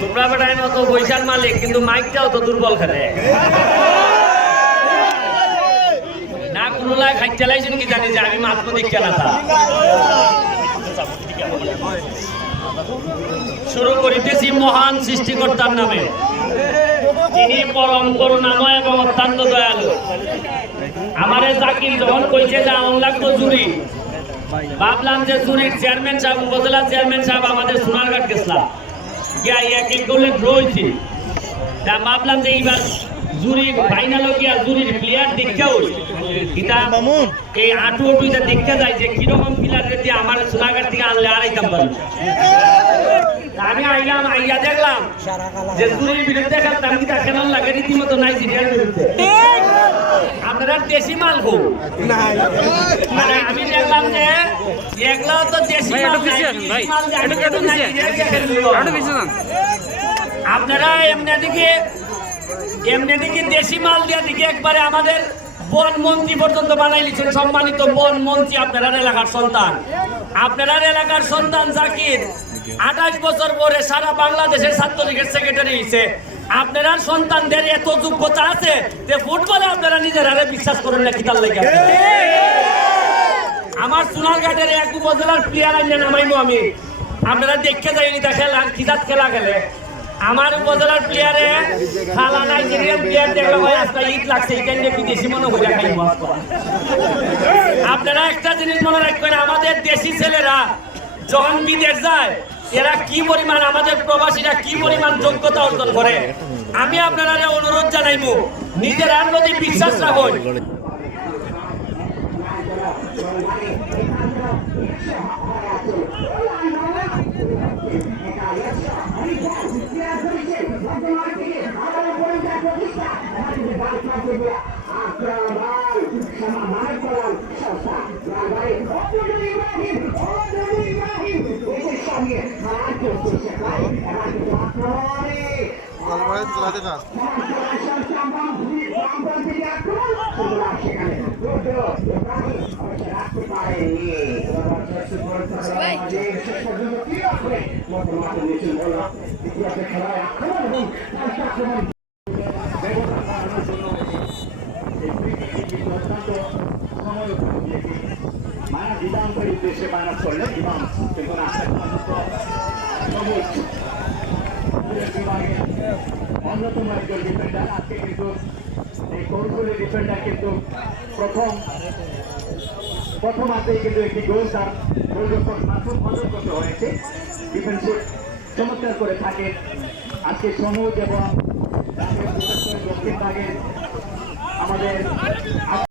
তোমরা বেটায় অত পয়সার মালিক কিন্তু মাইকটাও তো দুর্বল খেলে না কোনো লাই খাই চালাইছেন কি জানি যে আমি মাত্র দিক চালাতা শুরু করিতেছি মহান সৃষ্টিকর্তার নামে তিনি পরম করুণাময় এবং অত্যন্ত দয়ালু। আমারে জাকির যখন কইছে যে আউন লাগতো জুরি ভাবলাম যে জুরির চেয়ারম্যান সাহেব উপজেলা চেয়ারম্যান সাহেব আমাদের সোনারঘাট গেছিলাম গিয়া এক এক গোলে ড্র হয়েছি তা ভাবলাম যে এইবার জুরি ফাইনাল গিয়া জুরির প্লেয়ার দীক্ষাও এই আটু আটুটা দীক্ষা যায় যে কিরকম প্লেয়ার দিয়ে আমার সোনারঘাট থেকে আনলে আড়াইতাম পারি আমি আইলাম আইয়া দেখলাম যে জুরির বিরুদ্ধে খেলতাম কি তার কেমন লাগে রীতিমতো নাইজেরিয়ার বিরুদ্ধে আপনারা দেশি মাল খুব মানে আমি দেখলাম যে এগুলো তো দেশি মাল আপনারা এমনি দিকে দেশি মাল দিয়া দিকে একবারে আমাদের বন মন্ত্রী পর্যন্ত বানাই লিখছেন সম্মানিত বন মন্ত্রী আপনারা এলাকার সন্তান জাকির 28 বছর পরে সারা বাংলাদেশের ছাত্রলীগের সেক্রেটারি হয়েছে আপনারা সন্তানদের এত যোগ্যতা আছে যে ফুটবলে আপনারা নিজেরা বিশ্বাস করেন না কিতার লেগে আমার সোনারঘাটের এক উপজেলার প্লেয়ার আইনে নামাইবো আমি আপনারা দেখে যাইনি তা খেলা কিতাত খেলা খেলে আমার উপজেলার প্লেয়ারে খালা নাইজেরিয়ান প্লেয়ার দেখলে হয় আজকে ঈদ লাগছে এই জন্য বিদেশি মনে করে খাইব আপনারা একটা জিনিস মনে রাখবেন আমাদের দেশি ছেলেরা যখন বিদেশ যায় এরা কি পরিমাণ আমাদের প্রবাসীরা কি পরিমাণ যোগ্যতা অর্জন করে আমি আপনারা অনুরোধ জানাইবো নিজের আর যদি বিশ্বাস রাখুন অন্যতম একজন ডিফেন্ডার আজকে কিন্তু এই কৌশলী ডিফেন্ডার কিন্তু প্রথম হাতেই কিন্তু একটি গোল তার গোলরক্ষক মাসুদ অর্জন করতে হয়েছে ডিফেন্সিভ চমৎকার করে থাকে আজকে সবুজ এবং দক্ষিণ ভাগের